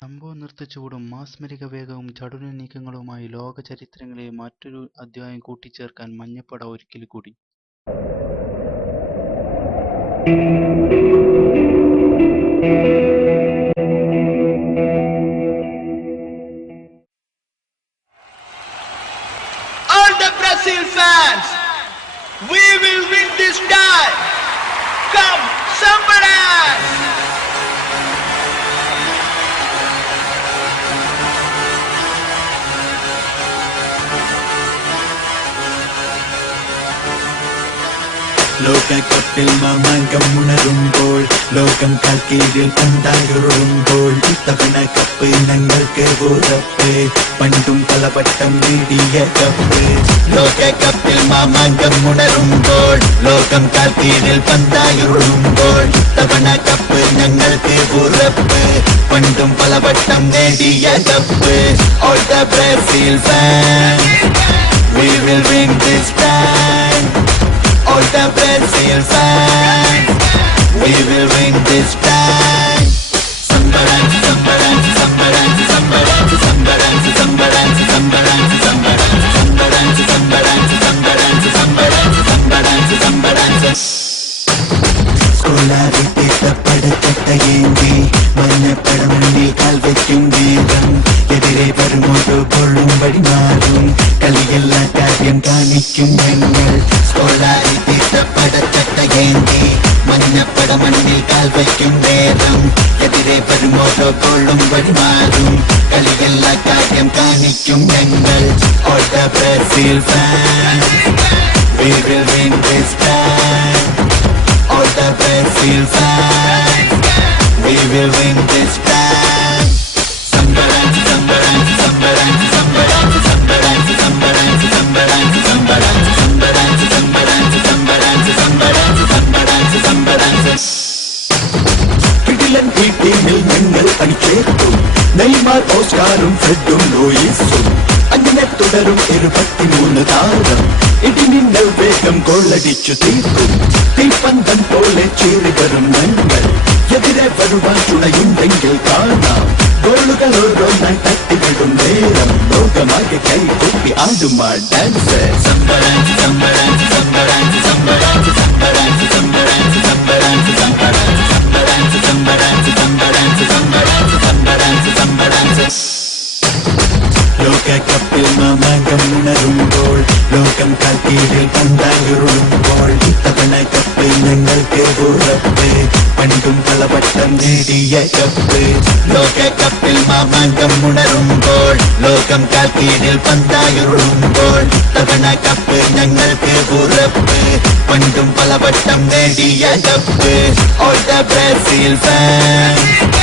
സംഭവനൃത്തച്ചുവടും മാസ്മരിക വേഗവും ചടുല നീക്കങ്ങളുമായി ലോക ചരിത്രങ്ങളിലെ മറ്റൊരു അധ്യായം കൂട്ടിച്ചേർക്കാൻ മഞ്ഞപ്പട ഒരിക്കൽക്കൂടി. All the Brazil fans, we will win this time. Come, somebody! ലോകകപ്പിൽ മാമാങ്കം ഉണരുമ്പോൾ ലോകം കാൽക്കീഴിൽ പന്തായുറുമ്പോൾ ഇത്തവണ കപ്പ് ഞങ്ങൾക്ക് ഉറപ്പ് പണ്ടും പലവട്ടം നേടിയ കപ്പ്. ലോകകപ്പിൽ മാമാങ്കം ഉണരുമ്പോൾ ലോകം കാൽക്കീഴിൽ പന്തായുറുമ്പോൾ ഇത്തവണ കപ്പ് ഞങ്ങൾക്ക് ഉറപ്പ് പണ്ടും പലവട്ടം നേടിയ cup. All the Brazil fans, we will win this time. All the Brazil fans, we will win this time. Sambaranza, sambaranza, sambaranza, sambaranza, sambaranza, sambaranza, sambaranza, sambaranza, sambaranza, sambaranza, sambaranza, sambaranza, sambaranza, sambaranza. Scolari പടച്ചട്ടയേന്തി മഞ്ഞപ്പട മുന്നിൽ കാൽവയ്ക്കും വീരം എതിരെ വരുമോരോ കൊള്ളും വഴിമാറും കളിയെല്ലാ കാര്യം കാണിക്കും ഞങ്ങൾ. സ്കോളാരി പടച്ചട്ടയേന്തി മഞ്ഞപ്പട മണ്ണിൽ കാൽവയ്ക്കും നേരം എതിരെ വരുമോരോ കൊള്ളും വഴിമാറും കളിയെല്ലാ കാര്യം കാണിക്കും ഞങ്ങൾ. All the Brazil fans, we will win this time. All the Brazil fans, we will win this time. Sambaranza, sambaranza, sambaranza, sambaranza, sambaranza, sambaranza, sambaranza, sambaranza, sambaranza, sambaranza, sambaranza, sambaranza, sambaranza, sambaranza. കിടിലൻ ടീമിൽ ഞങ്ങൾ അണിചേർക്കും Neymar, ഓസ്കാറും ഫ്രെഡും ലൂയിസും അങ്ങനെ തുടരും 23 താരം ഇടിമിന്നൽ വേഗം ഗോളടിച്ചു തീർക്കും. തീപ്പന്തം പോലെ ചീറിവരും ഞങ്ങൾ എതിരെ വരുവാൻ ചുണയുണ്ടെങ്കിൽ കാണാം. ഗോളുകൾ ഓരോന്നായി തട്ടിവിടും നേരം ലോകമാകെ കൈകൊട്ടി ആടുമാ ഡാൻസ്. സംബരാഞ്ച് സംബരാഞ്ച് സംബരാഞ്ച് സംബരാഞ്ച് സംബരാഞ്ച് സംബരാഞ്ച് സംബരാഞ്ച് സംബരാഞ്ച് സംബരാഞ്ച് സംബരാഞ്ച് സംബരാഞ്ച് സംബരാഞ്ച് സംബരാഞ്ച് സംബരാഞ്ച്. ലോകകപ്പിൽ മാമാങ്കം ഉണരുമ്പോൾ ലോകം കാൽക്കീഴിൽ പന്തായുറുമ്പോൾ ഇത്തവണ കപ്പ് ഞങ്ങൾക്ക് ഉറപ്പ് പണ്ടും പലവട്ടം നേടിയ കപ്പ്. ലോകകപ്പിൽ മാമാങ്കം ഉണരുമ്പോൾ ലോകം കാൽക്കീഴിൽ പന്തായുറുമ്പോൾ ഇത്തവണ കപ്പ് ഞങ്ങൾക്ക് ഉറപ്പ് പണ്ടും പലവട്ടം നേടിയ cup. All the Brazil fans,